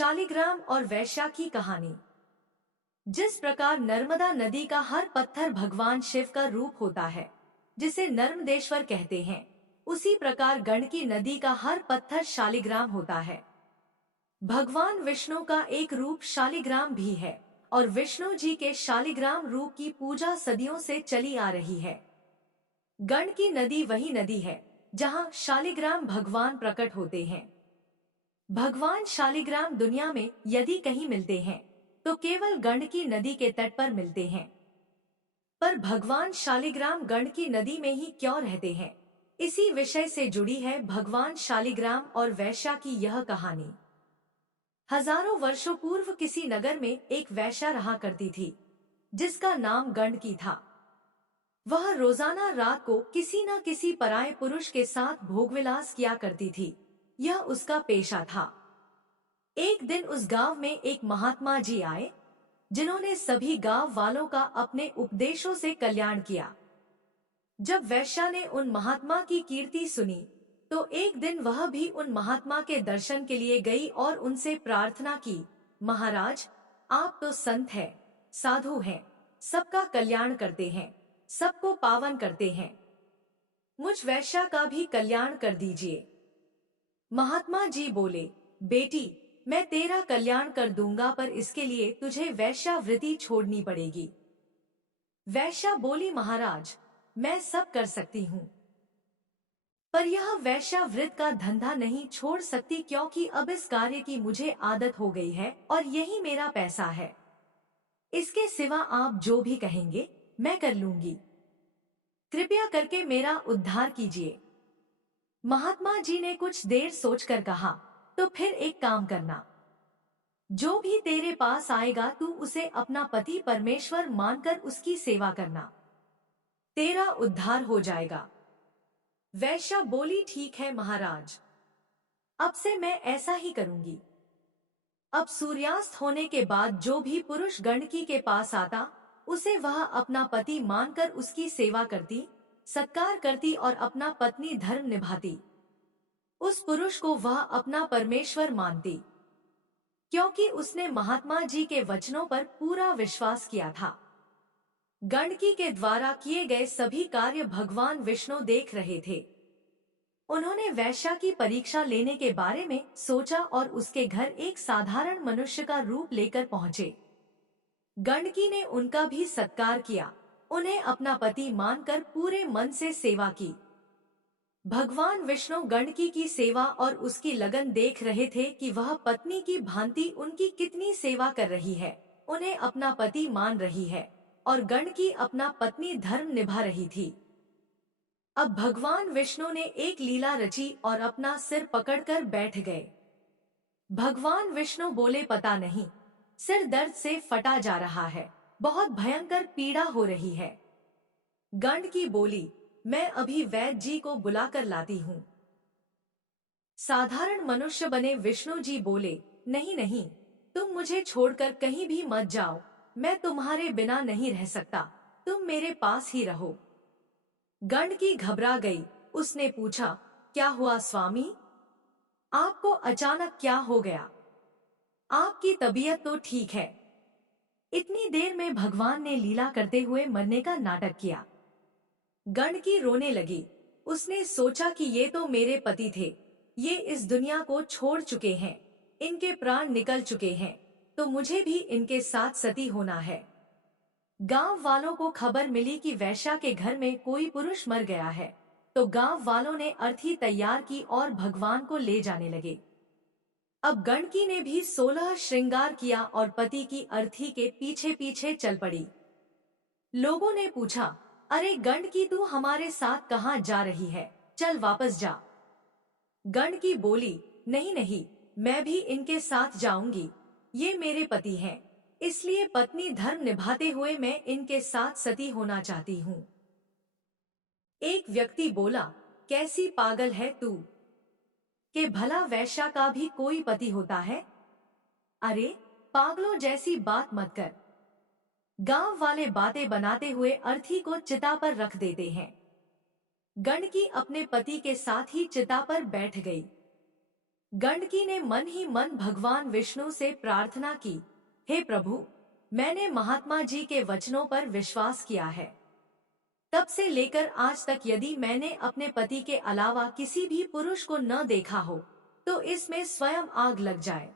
शालिग्राम और वैश्या की कहानी। जिस प्रकार नर्मदा नदी का हर पत्थर भगवान शिव का रूप होता है, जिसे नर्मदेश्वर कहते हैं, उसी प्रकार गंडकी नदी का हर पत्थर शालिग्राम होता है। भगवान विष्णु का एक रूप शालिग्राम भी है और विष्णु जी के शालिग्राम रूप की पूजा सदियों से चली आ रही है। गंडकी नदी वही नदी है जहाँ शालिग्राम भगवान प्रकट होते हैं। भगवान शालिग्राम दुनिया में यदि कहीं मिलते हैं तो केवल गंडकी नदी के तट पर मिलते हैं। पर भगवान शालिग्राम गंडकी नदी में ही क्यों रहते हैं, इसी विषय से जुड़ी है भगवान शालिग्राम और वैश्या की यह कहानी। हजारों वर्षों पूर्व किसी नगर में एक वैश्या रहा करती थी, जिसका नाम गंडकी था। वह रोजाना रात को किसी न किसी पराये पुरुष के साथ भोगविलास किया करती थी। यह उसका पेशा था। एक दिन उस गांव में एक महात्मा जी आए, जिन्होंने सभी गांव वालों का अपने उपदेशों से कल्याण किया। जब वैश्या ने उन महात्मा की कीर्ति सुनी, तो एक दिन वह भी उन महात्मा के दर्शन के लिए गई और उनसे प्रार्थना की, महाराज, आप तो संत हैं, साधु हैं, सबका कल्याण करते हैं, सबको पावन करते हैं, मुझ वैश्या का भी कल्याण कर दीजिए। महात्मा जी बोले, बेटी, मैं तेरा कल्याण कर दूंगा, पर इसके लिए तुझे वैश्यावृत्ति छोड़नी पड़ेगी। वैश्या बोली, महाराज, मैं सब कर सकती हूँ, पर यह वैश्यावृत्ति का धंधा नहीं छोड़ सकती, क्योंकि अब इस कार्य की मुझे आदत हो गई है और यही मेरा पैसा है। इसके सिवा आप जो भी कहेंगे मैं कर लूंगी। कृपया करके मेरा उद्धार कीजिए। महात्मा जी ने कुछ देर सोचकर कहा, तो फिर एक काम करना, जो भी तेरे पास आएगा तू उसे अपना पति परमेश्वर मानकर उसकी सेवा करना, तेरा उद्धार हो जाएगा। वैश्या बोली, ठीक है महाराज, अब से मैं ऐसा ही करूंगी। अब सूर्यास्त होने के बाद जो भी पुरुष गंडकी के पास आता, उसे वह अपना पति मानकर उसकी सेवा करती, सत्कार करती और अपना पत्नी धर्म निभाती। उस पुरुष को वह अपना परमेश्वर मानती, क्योंकि उसने महात्मा जी के वचनों पर पूरा विश्वास किया था। गंडकी के द्वारा किए गए सभी कार्य भगवान विष्णु देख रहे थे। उन्होंने वैश्या की परीक्षा लेने के बारे में सोचा और उसके घर एक साधारण मनुष्य का रूप लेकर पहुंचे। गंडकी ने उनका भी सत्कार किया, उन्हें अपना पति मानकर पूरे मन से सेवा की। भगवान विष्णु गंडकी की सेवा और उसकी लगन देख रहे थे कि वह पत्नी की भांति उनकी कितनी सेवा कर रही है, उन्हें अपना पति मान रही है और गंडकी अपना पत्नी धर्म निभा रही थी। अब भगवान विष्णु ने एक लीला रची और अपना सिर पकड़कर बैठ गए। भगवान विष्णु बोले, पता नहीं, सिर दर्द से फटा जा रहा है, बहुत भयंकर पीड़ा हो रही है। गंडकी बोली, मैं अभी वैद्य जी को बुलाकर लाती हूँ। साधारण मनुष्य बने विष्णु जी बोले, नहीं नहीं, तुम मुझे छोड़कर कहीं भी मत जाओ, मैं तुम्हारे बिना नहीं रह सकता, तुम मेरे पास ही रहो। गंडकी घबरा गई, उसने पूछा, क्या हुआ स्वामी, आपको अचानक क्या हो गया? आपकी तबीयत तो ठीक है। इतनी देर में भगवान ने लीला करते हुए मरने का नाटक किया। गंडकी रोने लगी। उसने सोचा कि ये तो मेरे पति थे, ये इस दुनिया को छोड़ चुके हैं, इनके प्राण निकल चुके हैं, तो मुझे भी इनके साथ सती होना है। गांव वालों को खबर मिली कि वैश्या के घर में कोई पुरुष मर गया है, तो गांव वालों ने अर्थी तैयार की और भगवान को ले जाने लगे। अब गंडकी ने भी 16 श्रृंगार किया और पति की अर्थी के पीछे पीछे चल पड़ी। लोगों ने पूछा, अरे गंडकी, तू हमारे साथ कहाँ जा रही है, चल वापस जा। गंडकी बोली, नहीं नहीं, मैं भी इनके साथ जाऊंगी, ये मेरे पति हैं, इसलिए पत्नी धर्म निभाते हुए मैं इनके साथ सती होना चाहती हूँ। एक व्यक्ति बोला, कैसी पागल है तू, कि भला वैश्या का भी कोई पति होता है? अरे पागलों जैसी बात मत कर। गांव वाले बातें बनाते हुए अर्थी को चिता पर रख देते हैं। गंडकी अपने पति के साथ ही चिता पर बैठ गई। गंडकी ने मन ही मन भगवान विष्णु से प्रार्थना की, हे प्रभु, मैंने महात्मा जी के वचनों पर विश्वास किया है। तब से लेकर आज तक यदि मैंने अपने पति के अलावा किसी भी पुरुष को न देखा हो तो इसमें स्वयं आग लग जाए।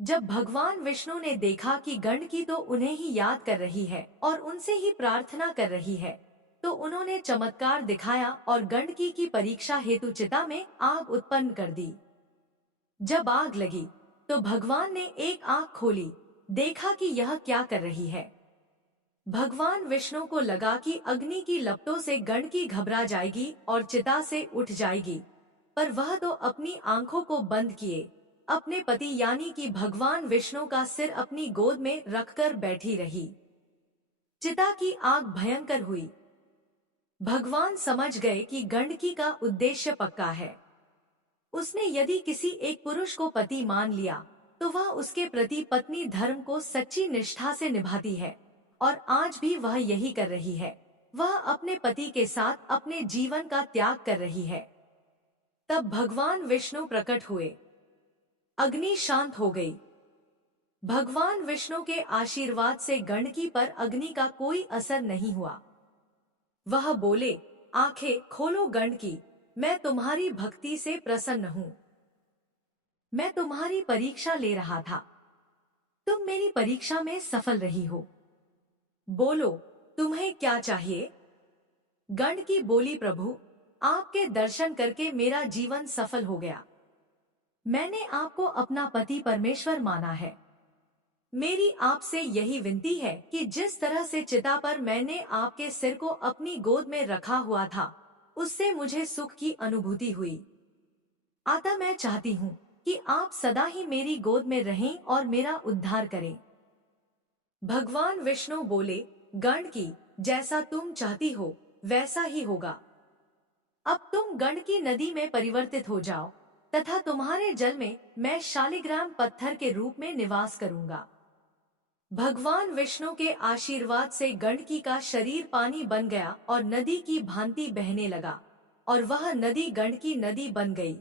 जब भगवान विष्णु ने देखा कि गंडकी तो उन्हें ही याद कर रही है और उनसे ही प्रार्थना कर रही है, तो उन्होंने चमत्कार दिखाया और गंडकी की परीक्षा हेतु चिता में आग उत्पन्न कर दी। जब आग लगी तो भगवान ने एक आंख खोली, देखा कि यह क्या कर रही है। भगवान विष्णु को लगा कि अग्नि की लपटों से गंडकी घबरा जाएगी और चिता से उठ जाएगी, पर वह तो अपनी आंखों को बंद किए अपने पति यानी कि भगवान विष्णु का सिर अपनी गोद में रखकर बैठी रही। चिता की आग भयंकर हुई। भगवान समझ गए कि गंडकी का उद्देश्य पक्का है। उसने यदि किसी एक पुरुष को पति मान लिया तो वह उसके प्रति पत्नी धर्म को सच्ची निष्ठा से निभाती है, और आज भी वह यही कर रही है। वह अपने पति के साथ अपने जीवन का त्याग कर रही है। तब भगवान विष्णु प्रकट हुए। अग्नि शांत हो गई। भगवान विष्णु के आशीर्वाद से गंडकी पर अग्नि का कोई असर नहीं हुआ। वह बोले, आंखें खोलो गंडकी, मैं तुम्हारी भक्ति से प्रसन्न हूँ। मैं तुम्हारी परीक्षा ले रहा था, तुम मेरी परीक्षा में सफल रही हो। बोलो, तुम्हें क्या चाहिए? गंडकी बोली, प्रभु, आपके दर्शन करके मेरा जीवन सफल हो गया। मैंने आपको अपना पति परमेश्वर माना है। मेरी आपसे यही विनती है कि जिस तरह से चिता पर मैंने आपके सिर को अपनी गोद में रखा हुआ था, उससे मुझे सुख की अनुभूति हुई। अतः मैं चाहती हूँ कि आप सदा ही मेरी गोद में रहें और मेरा उद्धार करें। भगवान विष्णु बोले, गंडकी, जैसा तुम चाहती हो वैसा ही होगा। अब तुम गंडकी नदी में परिवर्तित हो जाओ तथा तुम्हारे जल में मैं शालिग्राम पत्थर के रूप में निवास करूंगा। भगवान विष्णु के आशीर्वाद से गंडकी का शरीर पानी बन गया और नदी की भांति बहने लगा, और वह नदी गंडकी नदी बन गई।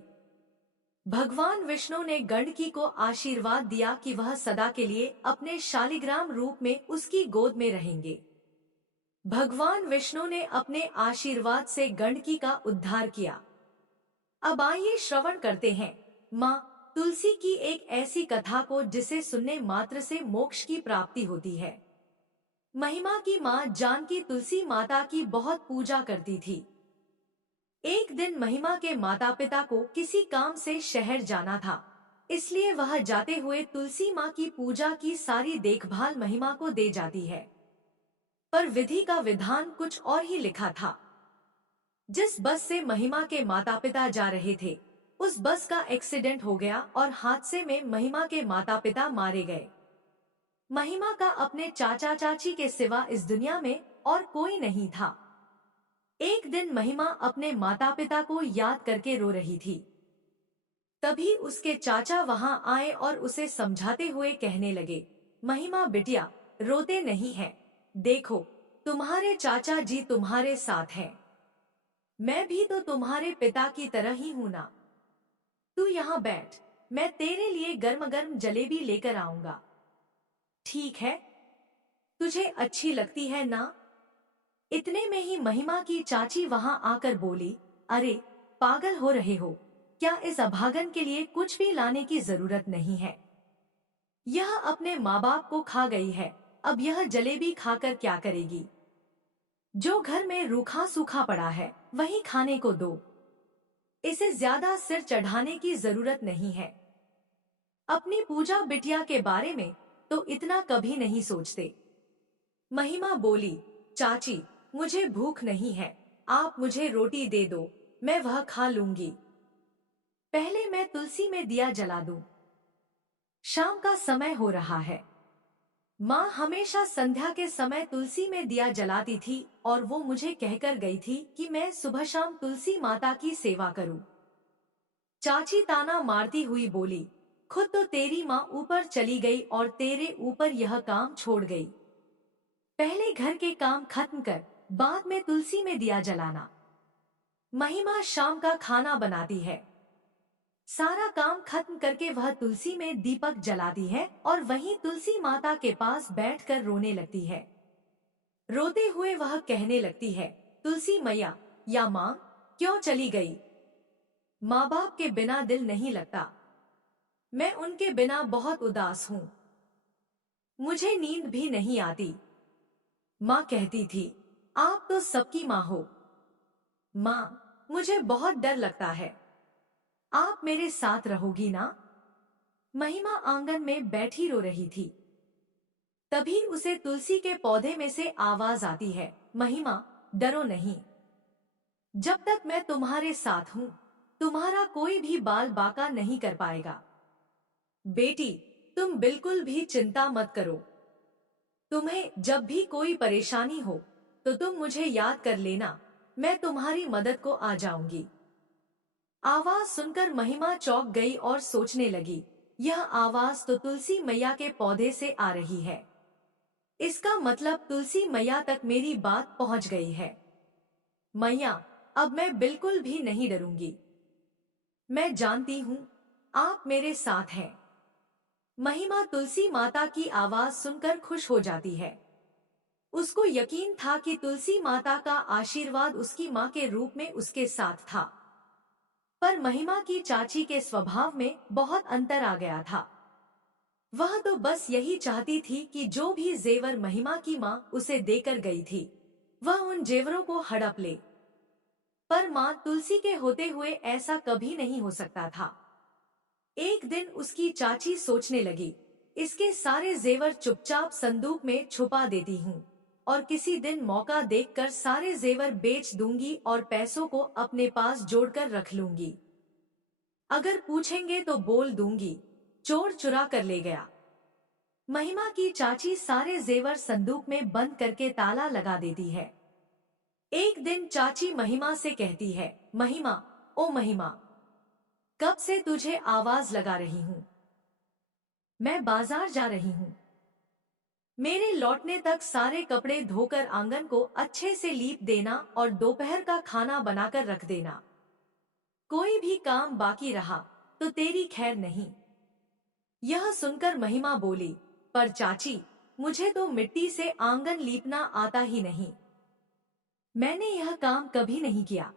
भगवान विष्णु ने गंडकी को आशीर्वाद दिया कि वह सदा के लिए अपने शालिग्राम रूप में उसकी गोद में रहेंगे। भगवान विष्णु ने अपने आशीर्वाद से गंडकी का उद्धार किया। अब आइए श्रवण करते हैं माँ तुलसी की एक ऐसी कथा को जिसे सुनने मात्र से मोक्ष की प्राप्ति होती है। महिमा की माँ जानकी तुलसी माता की बहुत पूजा करती थी। एक दिन महिमा के माता पिता को किसी काम से शहर जाना था, इसलिए वह जाते हुए तुलसी माँ की पूजा की सारी देखभाल महिमा को दे जाती है। पर विधि का विधान कुछ और ही लिखा था। जिस बस से महिमा के माता पिता जा रहे थे, उस बस का एक्सीडेंट हो गया और हादसे में महिमा के माता पिता मारे गए। महिमा का अपने चाचा चाची के सिवा इस दुनिया में और कोई नहीं था। एक दिन महिमा अपने माता पिता को याद करके रो रही थी। तभी उसके चाचा वहां आए और उसे समझाते हुए कहने लगे, महिमा बिटिया, रोते नहीं हैं। देखो, तुम्हारे चाचा जी तुम्हारे साथ हैं। मैं भी तो तुम्हारे पिता की तरह ही हूं ना। तू यहाँ बैठ, मैं तेरे लिए गर्म गर्म जलेबी लेकर आऊंगा। ठीक है, तुझे अच्छी लगती है ना? इतने में ही महिमा की चाची वहां आकर बोली, अरे पागल हो रहे हो क्या? इस अभागन के लिए कुछ भी लाने की जरूरत नहीं है। यह अपने माँ बाप को खा गई है, अब यह जलेबी खाकर क्या करेगी? जो घर में रूखा सूखा पड़ा है वही खाने को दो। इसे ज्यादा सिर चढ़ाने की जरूरत नहीं है। अपनी पूजा बिटिया के बारे में तो इतना कभी नहीं सोचते। महिमा बोली, चाची, मुझे भूख नहीं है, आप मुझे रोटी दे दो, मैं वह खा लूंगी। पहले मैं तुलसी में दिया जला दूं। शाम का समय हो रहा है। माँ हमेशा संध्या के समय तुलसी में दिया जलाती थी और वो मुझे कहकर गई थी कि मैं सुबह शाम तुलसी माता की सेवा करूं। चाची ताना मारती हुई बोली, खुद तो तेरी माँ ऊपर चली गई और तेरे ऊपर यह काम छोड़ गई। पहले घर के काम खत्म कर, बाद में तुलसी में दिया जलाना। महिमा शाम का खाना बनाती है। सारा काम खत्म करके वह तुलसी में दीपक जलाती है और वहीं तुलसी माता के पास बैठकर रोने लगती है। रोते हुए वह कहने लगती है, तुलसी मैया या माँ, क्यों चली गई? माँ बाप के बिना दिल नहीं लगता। मैं उनके बिना बहुत उदास हूँ। मुझे नींद भी नहीं आती। माँ कहती थी, आप तो सबकी माँ हो। माँ, मुझे बहुत डर लगता है। आप मेरे साथ रहोगी ना? महिमा आंगन में बैठी रो रही थी। तभी उसे तुलसी के पौधे में से आवाज आती है, महिमा, डरो नहीं। जब तक मैं तुम्हारे साथ हूँ, तुम्हारा कोई भी बाल बांका नहीं कर पाएगा। बेटी, तुम बिल्कुल भी चिंता मत करो। तुम्हें जब भी कोई परेशानी हो, तो तुम मुझे याद कर लेना, मैं तुम्हारी मदद को आ जाऊंगी। आवाज सुनकर महिमा चौंक गई और सोचने लगी, यह आवाज तो तुलसी मैया के पौधे से आ रही है। इसका मतलब तुलसी मैया तक मेरी बात पहुंच गई है। मैया, अब मैं बिल्कुल भी नहीं डरूंगी। मैं जानती हूँ, आप मेरे साथ हैं। महिमा तुलसी माता की आवाज सुनकर खुश हो जाती है। उसको यकीन था कि तुलसी माता का आशीर्वाद उसकी माँ के रूप में उसके साथ था। पर महिमा की चाची के स्वभाव में बहुत अंतर आ गया था। वह तो बस यही चाहती थी कि जो भी जेवर महिमा की माँ उसे देकर गई थी, वह उन जेवरों को हड़प ले। पर माँ तुलसी के होते हुए ऐसा कभी नहीं हो सकता था। एक दिन उसकी चाची सोचने लगी, इसके सारे जेवर चुपचाप संदूक में छुपा देती हूँ और किसी दिन मौका देखकर सारे जेवर बेच दूंगी और पैसों को अपने पास जोड़कर रख लूंगी। अगर पूछेंगे तो बोल दूंगी, चोर चुरा कर ले गया। महिमा की चाची सारे जेवर संदूक में बंद करके ताला लगा देती है। एक दिन चाची महिमा से कहती है, महिमा, ओ महिमा, कब से तुझे आवाज लगा रही हूँ। मैं बाजार जा रही हूँ। मेरे लौटने तक सारे कपड़े धोकर आंगन को अच्छे से लीप देना और दोपहर का खाना बनाकर रख देना। कोई भी काम बाकी रहा तो तेरी खैर नहीं। यह सुनकर महिमा बोली, पर चाची, मुझे तो मिट्टी से आंगन लीपना आता ही नहीं। मैंने यह काम कभी नहीं किया।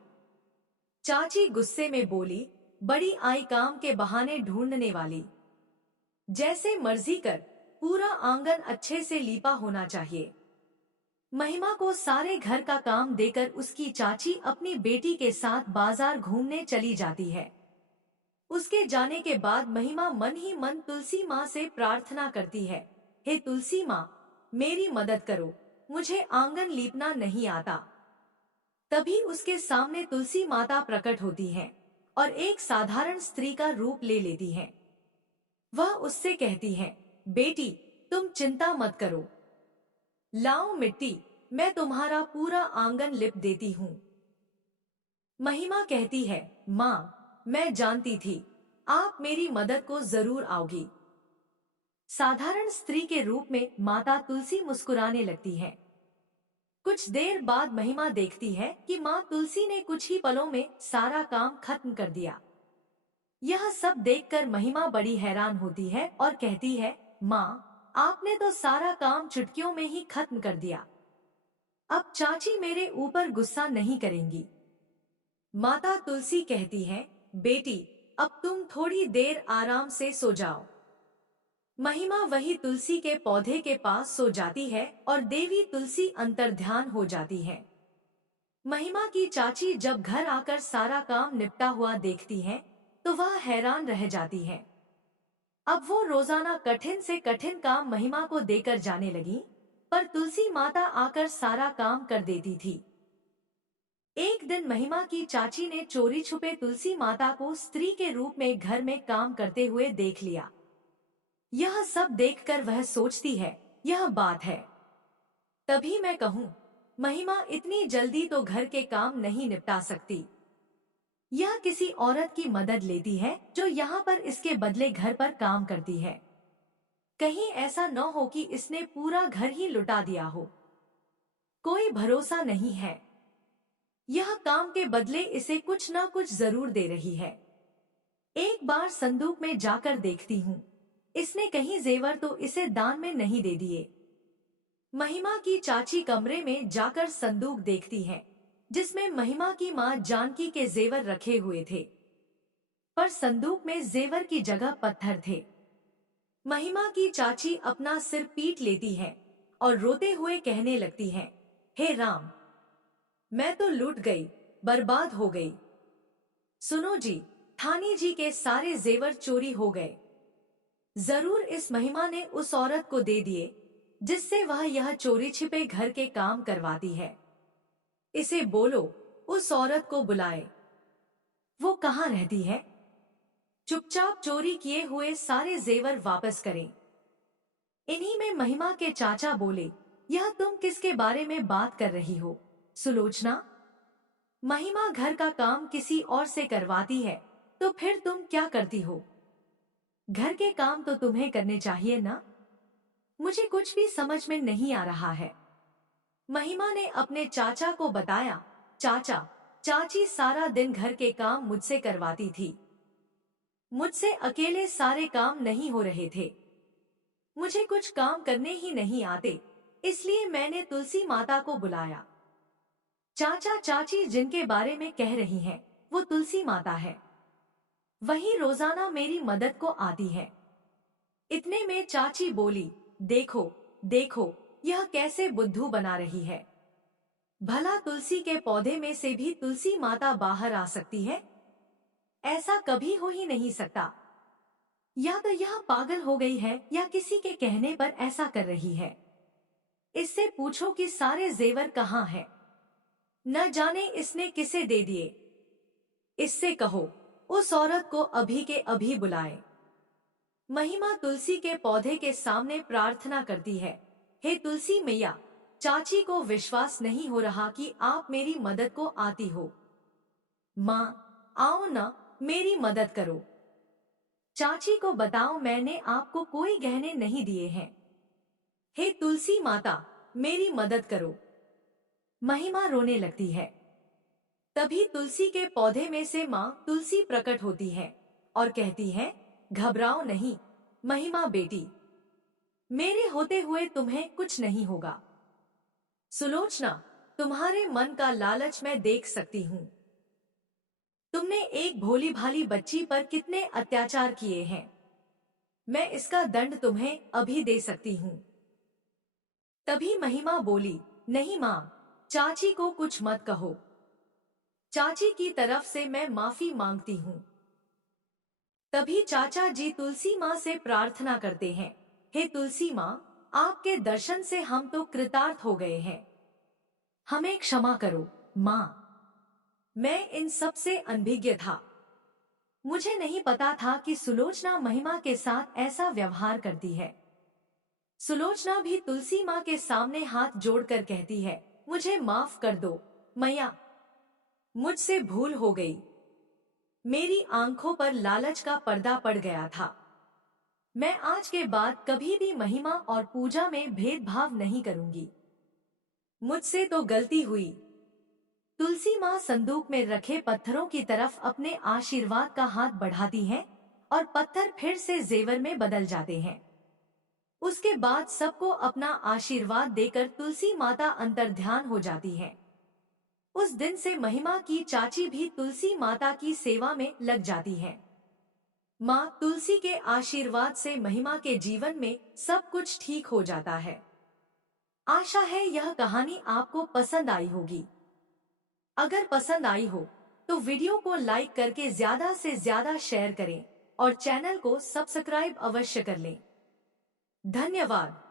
चाची गुस्से में बोली, बड़ी आई काम के बहाने ढूंढने वाली। जैसे मर्जी कर, पूरा आंगन अच्छे से लीपा होना चाहिए। महिमा को सारे घर का काम देकर उसकी चाची अपनी बेटी के साथ बाजार घूमने चली जाती है। उसके जाने के बाद महिमा मन ही मन तुलसी माँ से प्रार्थना करती है, हे तुलसी माँ, मेरी मदद करो, मुझे आंगन लीपना नहीं आता। तभी उसके सामने तुलसी माता प्रकट होती है और एक साधारण स्त्री का रूप ले लेती है। वह उससे कहती है, बेटी, तुम चिंता मत करो। लाओ मिट्टी, मैं तुम्हारा पूरा आंगन लिप देती हूँ। महिमा कहती है, माँ, मैं जानती थी, आप मेरी मदद को जरूर आओगी। साधारण स्त्री के रूप में माता तुलसी मुस्कुराने लगती है। कुछ देर बाद महिमा देखती है कि माँ तुलसी ने कुछ ही पलों में सारा काम खत्म कर दिया। यह सब देखकर महिमा बड़ी हैरान होती है और कहती है, माँ, आपने तो सारा काम चुटकियों में ही खत्म कर दिया। अब चाची मेरे ऊपर गुस्सा नहीं करेंगी। माता तुलसी कहती है, बेटी, अब तुम थोड़ी देर आराम से सो जाओ। महिमा वही तुलसी के पौधे के पास सो जाती है और देवी तुलसी अंतर्ध्यान हो जाती है। महिमा की चाची जब घर आकर सारा काम निपटा हुआ देखती है, तो वह हैरान रह जाती है। अब वो रोजाना कठिन से कठिन काम महिमा को देकर जाने लगी, पर तुलसी माता आकर सारा काम कर देती थी। एक दिन महिमा की चाची ने चोरी छुपे तुलसी माता को स्त्री के रूप में घर में काम करते हुए देख लिया। यह सब देखकर वह सोचती है, यह बात है। तभी मैं कहूँ, महिमा इतनी जल्दी तो घर के काम नहीं निपटा सकती। यह किसी औरत की मदद लेती है जो यहाँ पर इसके बदले घर पर काम करती है। कहीं ऐसा न हो कि इसने पूरा घर ही लुटा दिया हो। कोई भरोसा नहीं है। यह काम के बदले इसे कुछ न कुछ जरूर दे रही है। एक बार संदूक में जाकर देखती हूँ, इसने कहीं जेवर तो इसे दान में नहीं दे दिए। महिमा की चाची कमरे में जाकर संदूक देखती है, जिसमें महिमा की माँ जानकी के जेवर रखे हुए थे, पर संदूक में जेवर की जगह पत्थर थे। महिमा की चाची अपना सिर पीट लेती है और रोते हुए कहने लगती है, हे राम, मैं तो लूट गई, बर्बाद हो गई। सुनो जी, थानी जी के सारे जेवर चोरी हो गए। जरूर इस महिमा ने उस औरत को दे दिए, जिससे वह यह चोरी छिपे घर के काम करवाती है। इसे बोलो, उस औरत को बुलाए। वो कहाँ रहती है? चुपचाप चोरी किए हुए सारे जेवर वापस करें। इन्हीं में महिमा के चाचा बोले, यह तुम किसके बारे में बात कर रही हो सुलोचना? महिमा घर का काम किसी और से करवाती है, तो फिर तुम क्या करती हो? घर के काम तो तुम्हें करने चाहिए ना? मुझे कुछ भी समझ में नहीं आ रहा है। महिमा ने अपने चाचा को बताया, चाचा, चाची सारा दिन घर के काम मुझसे करवाती थी। मुझसे अकेले सारे काम नहीं हो रहे थे। मुझे कुछ काम करने ही नहीं आते, इसलिए मैंने तुलसी माता को बुलाया। चाचा चाची जिनके बारे में कह रही हैं, वो तुलसी माता है। वही रोजाना मेरी मदद को आती है। इतने में चाची बोली, देखो देखो, यह कैसे बुद्धू बना रही है। भला तुलसी के पौधे में से भी तुलसी माता बाहर आ सकती है? ऐसा कभी हो ही नहीं सकता। या तो यह पागल हो गई है या किसी के कहने पर ऐसा कर रही है। इससे पूछो कि सारे जेवर कहाँ हैं? न जाने इसने किसे दे दिए। इससे कहो, उस औरत को अभी के अभी बुलाए। महिमा तुलसी के पौधे के सामने प्रार्थना करती है, हे तुलसी मैया, चाची को विश्वास नहीं हो रहा कि आप मेरी मदद को आती हो। माँ, आओ न, मेरी मदद करो। चाची को बताओ मैंने आपको कोई गहने नहीं दिए हैं। हे तुलसी माता, मेरी मदद करो। महिमा रोने लगती है। तभी तुलसी के पौधे में से माँ तुलसी प्रकट होती है और कहती है, घबराओ नहीं महिमा बेटी, मेरे होते हुए तुम्हें कुछ नहीं होगा। सुलोचना, तुम्हारे मन का लालच मैं देख सकती हूँ। तुमने एक भोली भाली बच्ची पर कितने अत्याचार किए हैं। मैं इसका दंड तुम्हें अभी दे सकती हूँ। तभी महिमा बोली, नहीं माँ, चाची को कुछ मत कहो। चाची की तरफ से मैं माफी मांगती हूँ। तभी चाचा जी तुलसी माँ से प्रार्थना करते हैं, हे तुलसी माँ, आपके दर्शन से हम तो कृतार्थ हो गए हैं। हमें क्षमा करो माँ। मैं इन सब से अनभिज्ञ था। मुझे नहीं पता था कि सुलोचना महिमा के साथ ऐसा व्यवहार करती है। सुलोचना भी तुलसी माँ के सामने हाथ जोड़कर कहती है, मुझे माफ कर दो मैया, मुझसे भूल हो गई। मेरी आंखों पर लालच का पर्दा पड़ गया था। मैं आज के बाद कभी भी महिमा और पूजा में भेदभाव नहीं करूंगी। मुझसे तो गलती हुई। तुलसी माँ संदूक में रखे पत्थरों की तरफ अपने आशीर्वाद का हाथ बढ़ाती हैं और पत्थर फिर से जेवर में बदल जाते हैं। उसके बाद सबको अपना आशीर्वाद देकर तुलसी माता अंतर्ध्यान हो जाती है। उस दिन से महिमा की चाची भी तुलसी माता की सेवा में लग जाती है। माँ तुलसी के आशीर्वाद से महिमा के जीवन में सब कुछ ठीक हो जाता है। आशा है यह कहानी आपको पसंद आई होगी। अगर पसंद आई हो तो वीडियो को लाइक करके ज्यादा से ज्यादा शेयर करें और चैनल को सब्सक्राइब अवश्य कर लें। धन्यवाद।